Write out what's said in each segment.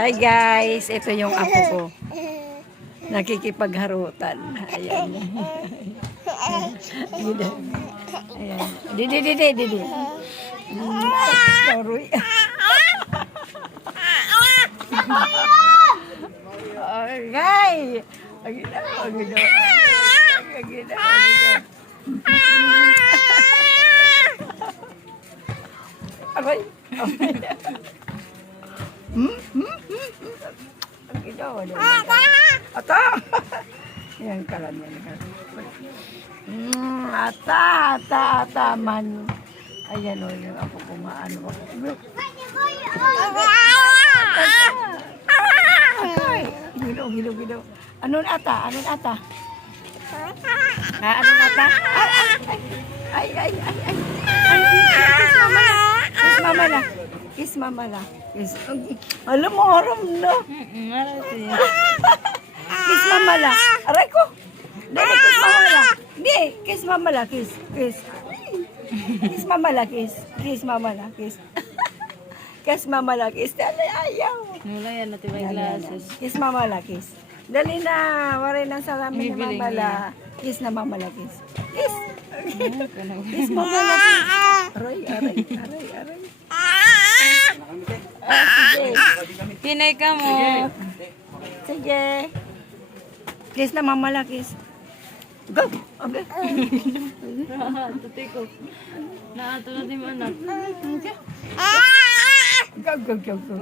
Hi guys, ito yung apo ko. Nakikipagharutan. Ayan. Ayan. Didi, didi, didi. Sorry. Ang ginawa, ang ginawa. Ang ginawa, ang ginawa. Aray. Hmm? Hmm? Hmm? Ang ang ginawa. Ata! Yan kalan yan. kalan. Mm, ata, ata, ata man. Ayan o, yung ako kumaano ako. Atay! Gilo, gilo, gilo. Anon ata? Anon ata? Ha, anon ata? Ay, ay, ay. Ay, kiss mama na. Kiss mama na. Kiss mama na. Kiss. Alam mo, haram na. Kiss mama la. Aray ko. Dali, kiss mama la. Hindi, kiss mama la. Kiss, kiss. Kiss mama la, kiss. Kiss mama la, kiss. Kiss mama la, kiss. Dali, ayaw. Wala yan, natin may glasses. Kiss mama la, kiss. Dali na. Waray ng salamin ni mama la. Kiss na mama la, kiss. Kiss. Kiss mama la, kiss. Aray, aray, aray, aray. Pinay ka mo. Sige. Kiss na mama la, kiss. Go. Okay. Tuti ko. Naato na din anak. Go, go, go, go.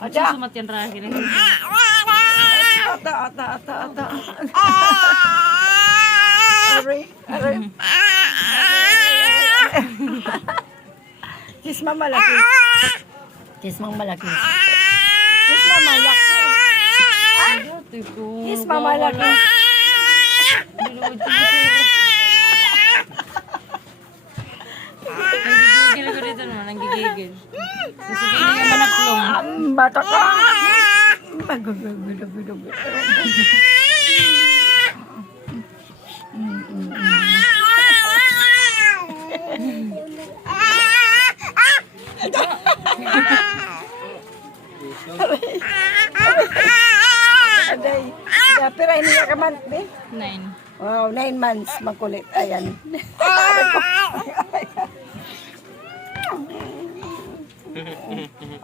Ate, sumat rahil. Ata, ata, ata, ata. Kiss mama la, kiss. Kiss mama la, kiss. Kiss mama la, kiss. Ate ko. Kiss mama la, kiss. Nanggigigil ko dito naman, nanggigigil. Gusto ko yung manaklong. Ang bata ka. Magugugugugugug. Pero hindi ka man, be. Nine. Wow, nine months makulit. Ayan.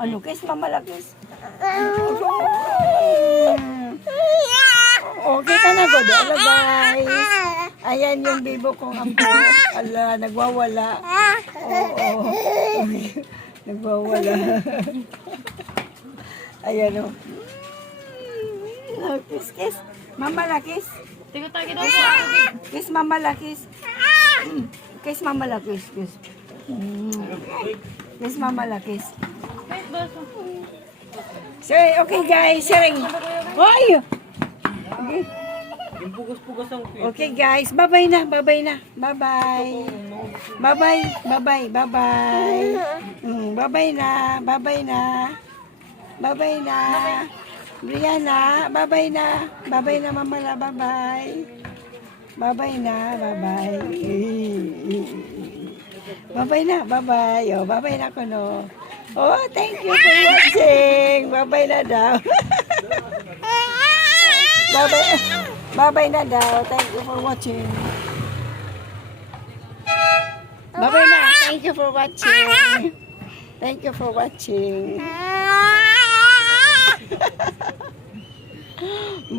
ano, kiss mama la, kiss. Oh, kita na go. Hello, guys. Ayan yung bibo kong apo. Ala, nagwawala. Oo. nagwawala. Ayan o. Oh. Kiss, kiss. Mama la, kiss. Tigo tayo daw sa Kiss mama la, kiss. Mm. Kiss mama la, kiss, kiss. Mm. Kiss mama la, kiss. So, okay guys, sharing. Hoy! Okay. Okay guys, bye-bye na, bye-bye na. Bye-bye. Bye-bye, bye-bye, bye-bye. Mm, bye-bye na, bye-bye na. Bye-bye na. Brianna, bye-bye na. Bye-bye na, mama na, bye-bye. Bye-bye na, bye-bye. Bye-bye na, bye-bye. Oh, bye-bye na ko no. Oh, thank you for watching. Bye-bye na daw. Bye-bye. Bye-bye na daw. Thank you for watching. Bye-bye na. Thank you for watching. Thank you for watching. Bye.